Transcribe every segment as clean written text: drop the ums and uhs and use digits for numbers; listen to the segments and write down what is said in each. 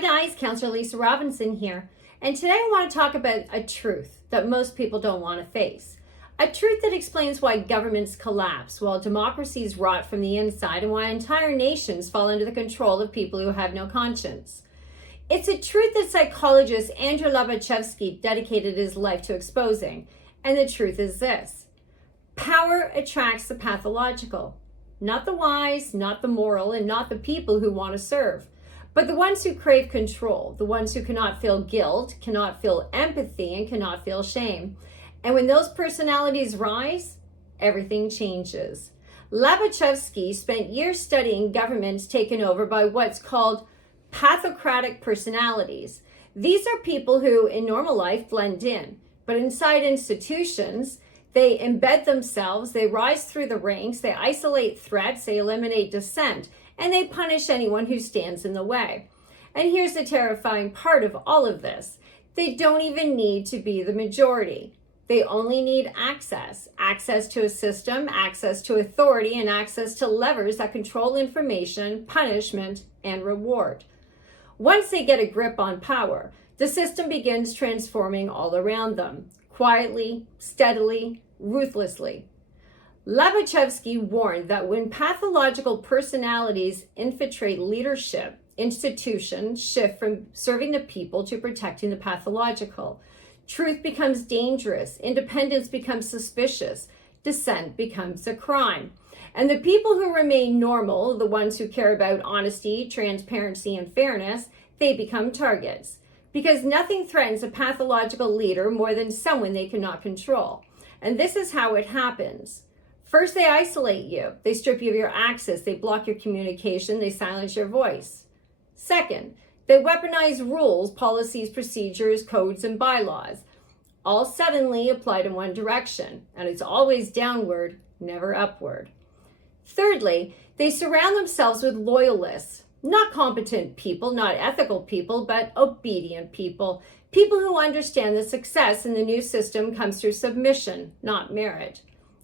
Hi guys, Counselor Lisa Robinson here, and today I want to talk about a truth that most people don't want to face. A truth that explains why governments collapse, while democracies rot from the inside, and why entire nations fall under the control of people who have no conscience. It's a truth that psychologist Andrzej Łobaczewski dedicated his life to exposing, and the truth is this: power attracts the pathological, not the wise, not the moral, and not the people who want to serve. But the ones who crave control, the ones who cannot feel guilt, cannot feel empathy, and cannot feel shame. And when those personalities rise, everything changes. Łobaczewski spent years studying governments taken over by what's called pathocratic personalities. These are people who, in normal life, blend in, but inside institutions, they embed themselves, they rise through the ranks, they isolate threats, they eliminate dissent, and they punish anyone who stands in the way. And here's the terrifying part of all of this: they don't even need to be the majority. They only need access to a system, access to authority, and access to levers that control information, punishment, and reward. Once they get a grip on power, the system begins transforming all around them, quietly, steadily, ruthlessly. Łobaczewski warned that when pathological personalities infiltrate leadership, institutions shift from serving the people to protecting the pathological. Truth becomes dangerous, independence becomes suspicious, dissent becomes a crime. And the people who remain normal, the ones who care about honesty, transparency, and fairness, they become targets. Because nothing threatens a pathological leader more than someone they cannot control. And this is how it happens. First, they isolate you. They strip you of your access. They block your communication. They silence your voice. Second, they weaponize rules, policies, procedures, codes, and bylaws, all suddenly applied in one direction. And it's always downward, never upward. Thirdly, they surround themselves with loyalists, not competent people, not ethical people, but obedient people. People who understand that success in the new system comes through submission, not merit.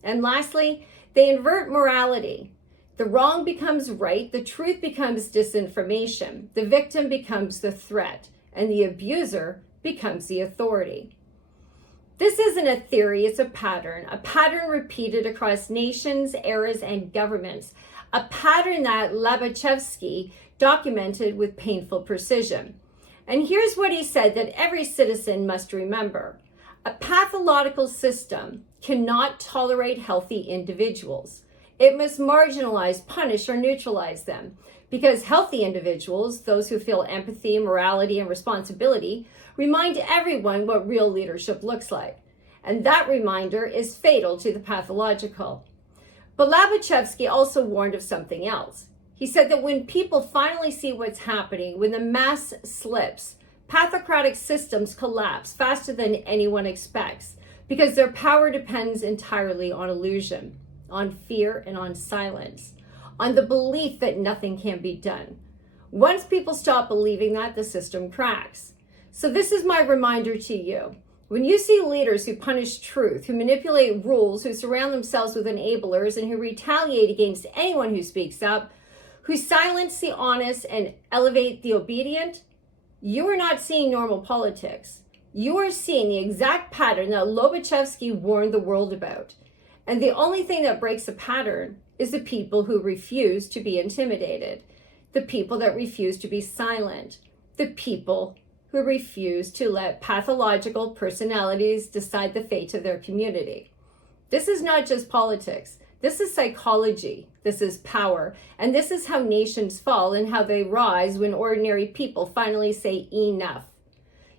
And lastly, they invert morality. The wrong becomes right, the truth becomes disinformation, the victim becomes the threat, and the abuser becomes the authority. This isn't a theory, it's a pattern repeated across nations, eras, and governments, a pattern that Łobaczewski documented with painful precision. And here's what he said that every citizen must remember: a pathological system cannot tolerate healthy individuals. It must marginalize, punish, or neutralize them, because healthy individuals, those who feel empathy, morality, and responsibility, remind everyone what real leadership looks like. And that reminder is fatal to the pathological. But Łobaczewski also warned of something else. He said that when people finally see what's happening, when the mask slips, pathocratic systems collapse faster than anyone expects, because their power depends entirely on illusion, on fear, and on silence, on the belief that nothing can be done. Once people stop believing that, the system cracks. So this is my reminder to you. When you see leaders who punish truth, who manipulate rules, who surround themselves with enablers, and who retaliate against anyone who speaks up, who silence the honest and elevate the obedient, you are not seeing normal politics. You are seeing the exact pattern that Łobaczewski warned the world about. And the only thing that breaks the pattern is the people who refuse to be intimidated, the people that refuse to be silent, the people who refuse to let pathological personalities decide the fate of their community. This is not just politics. This is psychology. This is power. And this is how nations fall and how they rise when ordinary people finally say enough.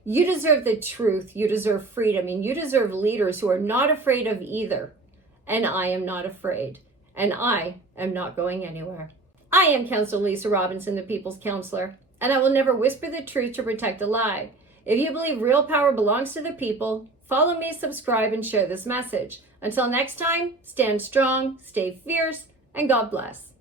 You deserve the truth, you deserve freedom, and you deserve leaders who are not afraid of either. And I am not afraid. And I am not going anywhere. I am Counselor Lisa Robinson, the People's Counselor, and I will never whisper the truth to protect a lie. If you believe real power belongs to the people, follow me, subscribe, and share this message. Until next time, stand strong, stay fierce, and God bless.